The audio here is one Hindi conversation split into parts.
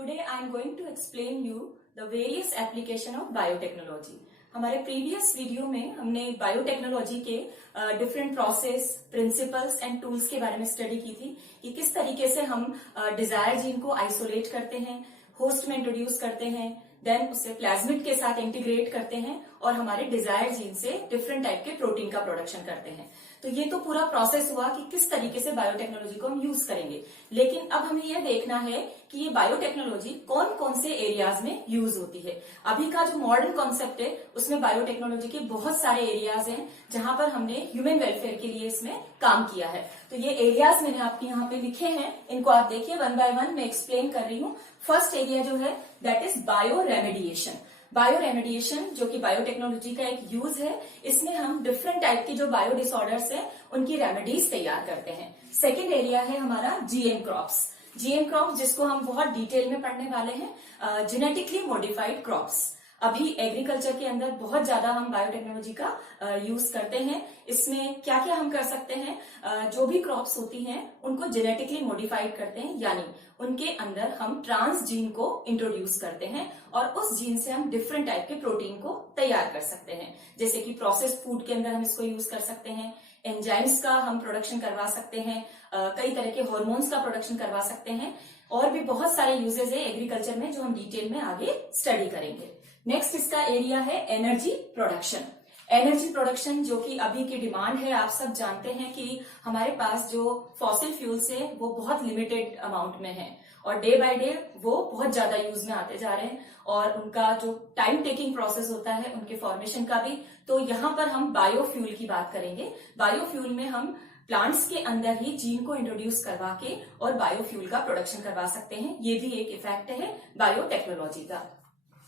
Today I am going to explain you the various application of biotechnology. हमारे प्रीवियस वीडियो में हमने बायोटेक्नोलॉजी के different process, principles and tools के बारे में स्टडी की थी कि किस तरीके से हम डिजायर जीन को आइसोलेट करते हैं, होस्ट में इंट्रोड्यूस करते हैं, देन उसे प्लाज्मिड के साथ इंटीग्रेट करते हैं और हमारे डिजायर जीन से डिफरेंट टाइप के प्रोटीन का प्रोडक्शन करते हैं। तो ये तो पूरा प्रोसेस हुआ कि किस तरीके से बायोटेक्नोलॉजी को हम यूज करेंगे। लेकिन अब हमें यह देखना है कि ये बायोटेक्नोलॉजी कौन कौन से एरियाज में यूज होती है। अभी का जो मॉडर्न कॉन्सेप्ट है उसमें बायोटेक्नोलॉजी के बहुत सारे एरियाज हैं जहां पर हमने ह्यूमन वेलफेयर के लिए इसमें काम किया है। तो ये एरियाज मैंने आपके यहाँ पे लिखे हैं, इनको आप देखिए वन बाय वन मैं एक्सप्लेन कर रही हूँ। फर्स्ट एरिया जो है that is bio remediation. Bio remediation जो कि बायोटेक्नोलॉजी का एक यूज है, इसमें हम डिफरेंट टाइप की जो बायो डिसऑर्डर्स है उनकी रेमेडीज तैयार करते हैं। सेकेंड एरिया है हमारा जीएम क्रॉप्स। जीएम क्रॉप्स जिसको हम बहुत डिटेल में पढ़ने वाले हैं, जेनेटिकली मॉडिफाइड क्रॉप्स। अभी एग्रीकल्चर के अंदर बहुत ज्यादा हम बायोटेक्नोलॉजी का यूज करते हैं। इसमें क्या क्या हम कर सकते हैं, जो भी क्रॉप्स होती हैं उनको जेनेटिकली मॉडिफाइड करते हैं, यानी उनके अंदर हम ट्रांस जीन को इंट्रोड्यूस करते हैं और उस जीन से हम डिफरेंट टाइप के प्रोटीन को तैयार कर सकते हैं। जैसे कि प्रोसेस्ड फूड के अंदर हम इसको यूज कर सकते हैं, एंजाइम्स का हम प्रोडक्शन करवा सकते हैं, कई तरह के हार्मोन्स का प्रोडक्शन करवा सकते हैं और भी बहुत सारे यूजेस है एग्रीकल्चर में जो हम डिटेल में आगे स्टडी करेंगे। नेक्स्ट इसका एरिया है एनर्जी प्रोडक्शन। एनर्जी प्रोडक्शन जो कि अभी की डिमांड है, आप सब जानते हैं कि हमारे पास जो फॉसिल फ्यूल्स है वो बहुत लिमिटेड अमाउंट में है और डे बाय डे वो बहुत ज्यादा यूज में आते जा रहे हैं और उनका जो टाइम टेकिंग प्रोसेस होता है उनके फॉर्मेशन का भी। तो यहाँ पर हम बायोफ्यूल की बात करेंगे। बायोफ्यूल में हम प्लांट्स के अंदर ही जीन को इंट्रोड्यूस करवा के और बायोफ्यूल का प्रोडक्शन करवा सकते हैं। ये भी एक इफेक्ट है बायोटेक्नोलॉजी का।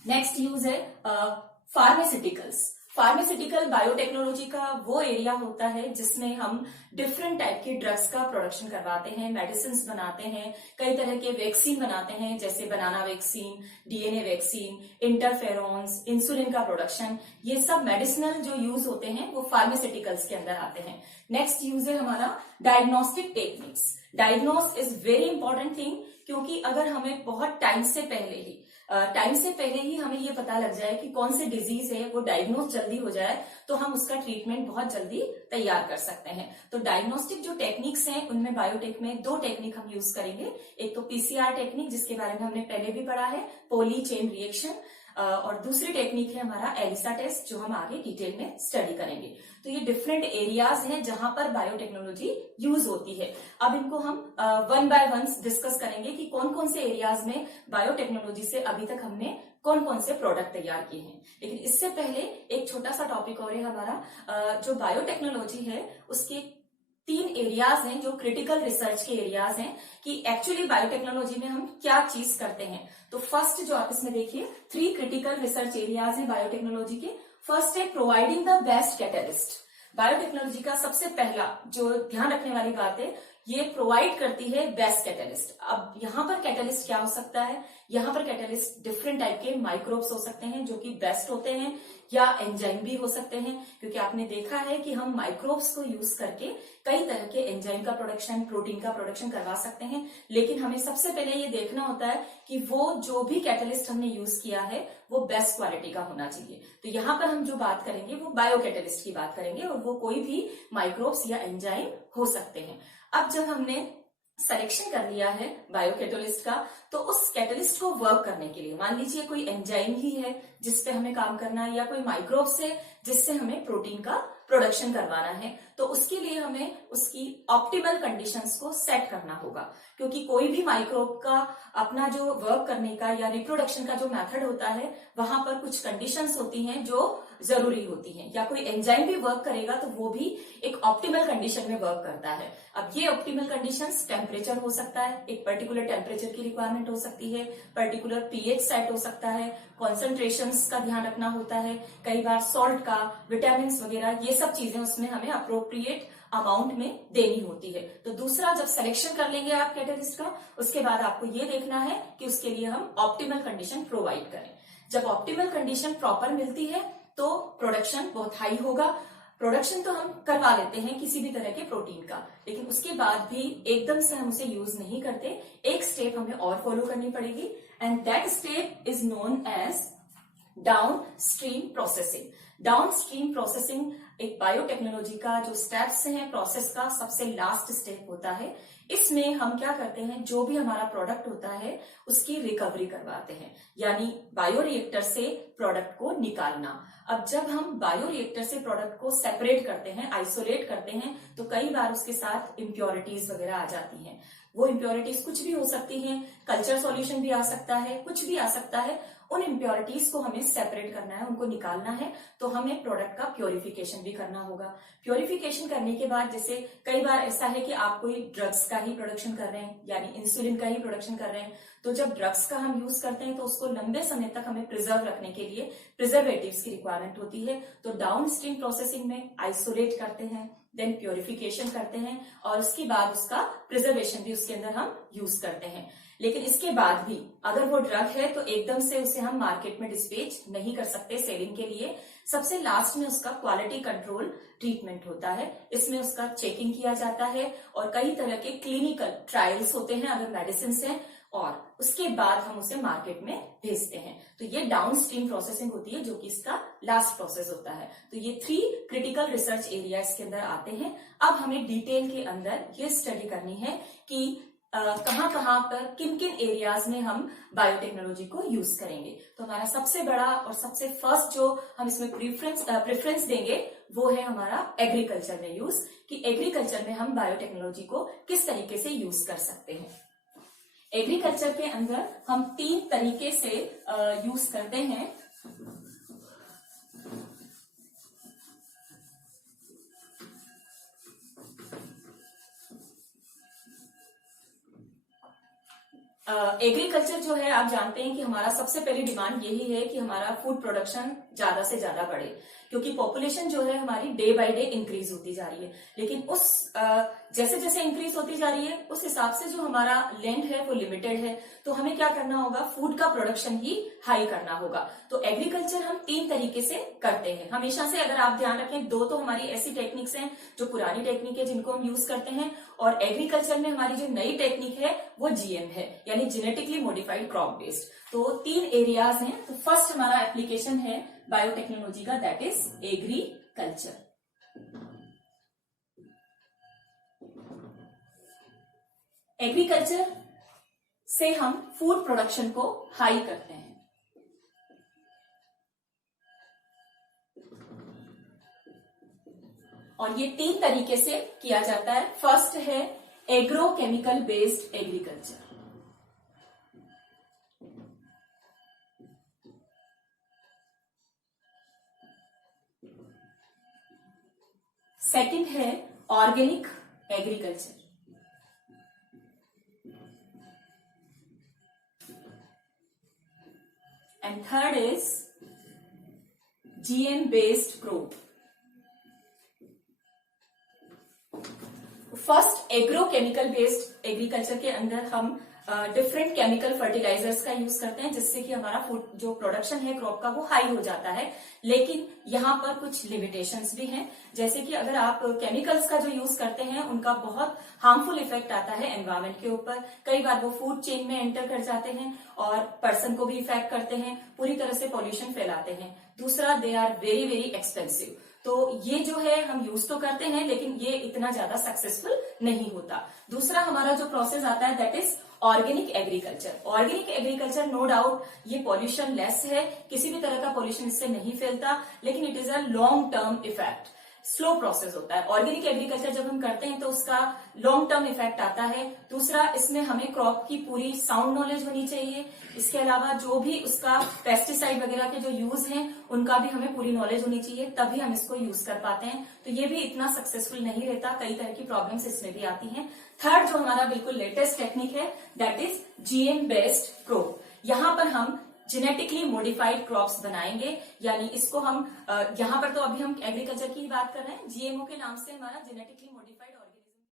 नेक्स्ट यूज है फार्मास्यूटिकल्स। फार्मास्यूटिकल बायोटेक्नोलॉजी का वो एरिया होता है जिसमें हम डिफरेंट टाइप की ड्रग्स का प्रोडक्शन करवाते हैं, मेडिसिन बनाते हैं, कई तरह के वैक्सीन बनाते हैं जैसे banana vaccine, DNA vaccine, interferons, insulin का प्रोडक्शन। ये सब मेडिसिनल जो यूज होते हैं वो फार्मास्यूटिकल्स के अंदर आते हैं। नेक्स्ट यूज है हमारा diagnostic techniques. Diagnose is very important thing, क्योंकि अगर हमें बहुत टाइम से पहले ही हमें ये पता लग जाए कि कौन से डिजीज है, वो डायग्नोस जल्दी हो जाए तो हम उसका ट्रीटमेंट बहुत जल्दी तैयार कर सकते हैं। तो डायग्नोस्टिक जो टेक्निक्स हैं उनमें बायोटेक में दो टेक्निक हम यूज करेंगे। एक तो पीसीआर टेक्निक जिसके बारे में हमने पहले भी पढ़ा है, पॉली चेन रिएक्शन, और दूसरी टेक्निक है हमारा एलिसा टेस्ट जो हम आगे डिटेल में स्टडी करेंगे। तो ये डिफरेंट एरियाज हैं जहां पर बायोटेक्नोलॉजी यूज होती है। अब इनको हम वन बाय वन डिस्कस करेंगे कि कौन कौन से एरियाज में बायोटेक्नोलॉजी से अभी तक हमने कौन कौन से प्रोडक्ट तैयार किए हैं। लेकिन इससे पहले एक छोटा सा टॉपिक और है हमारा, जो बायोटेक्नोलॉजी है उसके 3 एरियाज हैं जो क्रिटिकल रिसर्च के एरियाज हैं कि एक्चुअली बायोटेक्नोलॉजी में हम क्या चीज करते हैं। तो फर्स्ट जो आप इसमें देखिए 3 क्रिटिकल रिसर्च एरियाज हैं बायोटेक्नोलॉजी के। फर्स्ट है providing the best catalyst. Biotechnology का सबसे पहला जो ध्यान रखने वाली बात है, ये प्रोवाइड करती है बेस्ट कैटलिस्ट। अब यहाँ पर कैटलिस्ट क्या हो सकता है, यहाँ पर कैटलिस्ट डिफरेंट टाइप के माइक्रोब्स हो सकते हैं जो कि बेस्ट होते हैं, या एंजाइम भी हो सकते हैं, क्योंकि आपने देखा है कि हम माइक्रोब्स को यूज करके कई तरह के एंजाइम का प्रोडक्शन, प्रोटीन का प्रोडक्शन करवा सकते हैं। लेकिन हमें सबसे पहले ये देखना होता है कि वो जो भी कैटलिस्ट हमने यूज किया है वो बेस्ट क्वालिटी का होना चाहिए। तो यहाँ पर हम जो बात करेंगे वो बायो कैटलिस्ट की बात करेंगे और वो कोई भी माइक्रोब्स या एंजाइम हो सकते हैं। अब जब हमने सिलेक्शन कर लिया है बायो कैटलिस्ट का, तो उस कैटलिस्ट को वर्क करने के लिए, मान लीजिए कोई एंजाइम ही है जिसपे हमें काम करना है या कोई माइक्रोब्स है जिससे हमें प्रोटीन का प्रोडक्शन करवाना है, तो उसके लिए हमें उसकी ऑप्टिमल कंडीशंस को सेट करना होगा। क्योंकि कोई भी माइक्रोब का अपना जो वर्क करने का या रिप्रोडक्शन का जो मेथड होता है वहां पर कुछ कंडीशंस होती हैं जो जरूरी होती हैं, या कोई एंजाइम भी वर्क करेगा तो वो भी एक ऑप्टिमल कंडीशन में वर्क करता है। अब ये ऑप्टिमल कंडीशंस टेम्परेचर हो सकता है, एक पर्टिकुलर टेम्परेचर की रिक्वायरमेंट हो सकती है, पर्टिकुलर पीएच सेट हो सकता है, कॉन्सेंट्रेशंस का ध्यान रखना होता है, कई बार सॉल्ट का, विटामिन वगैरह, ये सब चीजें उसमें हमें अप्रोप्रिएट अमाउंट में देनी होती है। तो दूसरा, जब सिलेक्शन कर लेंगे आप कैटलिस्ट का, उसके बाद आपको ये देखना है कि उसके लिए हम ऑप्टिमल कंडीशन प्रोवाइड करें। जब ऑप्टिमल कंडीशन प्रॉपर मिलती है तो प्रोडक्शन बहुत हाई होगा, प्रोडक्शन तो हम करवा लेते हैं किसी भी तरह के प्रोटीन का, लेकिन उसके बाद भी एकदम से हम उसे यूज नहीं करते। एक स्टेप हमें और फॉलो करनी पड़ेगी, and that step is known as downstream processing. Downstream processing एक बायोटेक्नोलॉजी का जो स्टेप्स हैं प्रोसेस का सबसे लास्ट स्टेप होता है। इसमें हम क्या करते हैं, जो भी हमारा प्रोडक्ट होता है उसकी रिकवरी करवाते हैं, यानी बायोरिएक्टर से प्रोडक्ट को निकालना। अब जब हम बायोरिएक्टर से प्रोडक्ट को सेपरेट करते हैं, आइसोलेट करते हैं, तो कई बार उसके साथ इम्प्योरिटीज वगैरह आ जाती हैं। वो इम्प्योरिटीज कुछ भी हो सकती हैं, कल्चर सॉल्यूशन भी आ सकता है, कुछ भी आ सकता है। उन इम्प्योरिटीज को हमें सेपरेट करना है, उनको निकालना है, तो हमें प्रोडक्ट का प्योरिफिकेशन भी करना होगा। प्योरिफिकेशन करने के बाद जैसे कई बार ऐसा है कि आप कोई ड्रग्स का ही प्रोडक्शन कर रहे हैं, यानी इंसुलिन का ही प्रोडक्शन कर रहे हैं, तो जब ड्रग्स का हम यूज करते हैं तो उसको लंबे समय तक हमें प्रिजर्व रखने के लिए प्रिजर्वेटिव्स की रिक्वायरमेंट होती है। तो डाउन स्ट्रीम प्रोसेसिंग में आइसोलेट करते हैं, देन प्योरिफिकेशन करते हैं, और उसके बाद उसका प्रिजर्वेशन भी उसके अंदर हम यूज करते हैं। लेकिन इसके बाद भी अगर वो ड्रग है तो एकदम से उसे हम मार्केट में डिस्पैच नहीं कर सकते सेलिंग के लिए। सबसे लास्ट में उसका क्वालिटी कंट्रोल ट्रीटमेंट होता है। इसमें उसका चेकिंग किया जाता है और कई तरह के क्लिनिकल ट्रायल्स होते हैं अगर मेडिसिन हैं, और उसके बाद हम उसे मार्केट में भेजते हैं। तो ये डाउन स्ट्रीम प्रोसेसिंग होती है, जो कि इसका लास्ट प्रोसेस होता है। तो ये 3 क्रिटिकल रिसर्च एरिया इसके अंदर आते हैं। अब हमें डिटेल के अंदर ये स्टडी करनी है कि कहां पर किन किन एरियाज में हम बायोटेक्नोलॉजी को यूज करेंगे। तो हमारा सबसे बड़ा और सबसे फर्स्ट जो हम इसमें प्रेफरेंस देंगे वो है हमारा एग्रीकल्चर में यूज, कि एग्रीकल्चर में हम बायोटेक्नोलॉजी को किस तरीके से यूज कर सकते हैं। एग्रीकल्चर के अंदर हम 3 तरीके से यूज करते हैं। एग्रीकल्चर जो है, आप जानते हैं कि हमारा सबसे पहली डिमांड यही है कि हमारा फूड प्रोडक्शन ज्यादा से ज्यादा बढ़े, क्योंकि पॉपुलेशन जो है हमारी डे बाय डे इंक्रीज होती जा रही है। लेकिन उस जैसे जैसे इंक्रीज होती जा रही है उस हिसाब से जो हमारा लैंड है वो लिमिटेड है। तो हमें क्या करना होगा, फूड का प्रोडक्शन ही हाई करना होगा। तो एग्रीकल्चर हम 3 तरीके से करते हैं हमेशा से। अगर आप ध्यान रखें, 2 तो हमारी ऐसी टेक्निक्स हैं जो पुरानी टेक्निक है जिनको हम यूज करते हैं, और एग्रीकल्चर में हमारी जो नई टेक्निक है वो जीएम है, यानी जेनेटिकली मॉडिफाइड क्रॉप बेस्ड। तो 3 एरियाज हैं। तो फर्स्ट हमारा एप्लीकेशन है बायोटेक्नोलॉजी का, दैट इज एग्रीकल्चर। एग्रीकल्चर से हम फूड प्रोडक्शन को हाई करते हैं। और ये 3 तरीके से किया जाता है। फर्स्ट है एग्रोकेमिकल बेस्ड एग्रीकल्चर। सेकंड है organic agriculture. And third is GM based crop. First agrochemical based agriculture के अंदर हम डिफरेंट केमिकल फर्टिलाइजर्स का यूज करते हैं, जिससे कि हमारा फूड जो प्रोडक्शन है क्रॉप का वो हाई हो जाता है। लेकिन यहाँ पर कुछ लिमिटेशंस भी हैं, जैसे कि अगर आप केमिकल्स का जो यूज करते हैं उनका बहुत हार्मफुल इफेक्ट आता है एनवायरमेंट के ऊपर। कई बार वो फूड चेन में एंटर कर जाते हैं और पर्सन को भी इफेक्ट करते हैं, पूरी तरह से पॉल्यूशन फैलाते हैं। दूसरा, they are very very expensive. तो ये जो है हम यूज तो करते हैं लेकिन ये इतना ज्यादा सक्सेसफुल नहीं होता। दूसरा हमारा जो प्रोसेस आता है that is organic agriculture. Organic agriculture no doubt ये पॉल्यूशन लेस है, किसी भी तरह का पॉल्यूशन इससे नहीं फैलता, लेकिन it is a long term effect, slow process होता है। ऑर्गेनिक एग्रीकल्चर जब हम करते हैं तो उसका लॉन्ग टर्म इफेक्ट आता है। दूसरा, इसमें हमें क्रॉप की पूरी साउंड नॉलेज होनी चाहिए। इसके अलावा जो भी उसका पेस्टिसाइड वगैरह के जो यूज हैं उनका भी हमें पूरी नॉलेज होनी चाहिए, तभी हम इसको यूज कर पाते हैं। तो ये भी इतना सक्सेसफुल नहीं रहता, कई तरह की प्रॉब्लम्स इसमें भी आती हैं। थर्ड जो हमारा बिल्कुल लेटेस्ट टेक्निक है that is GM based crop. यहाँ पर हम जेनेटिकली मॉडिफाइड क्रॉप्स बनाएंगे, यानी इसको हम यहाँ पर तो अभी हम एग्रीकल्चर की ही बात कर रहे हैं, जीएमओ के नाम से हमारा जेनेटिकली मॉडिफाइड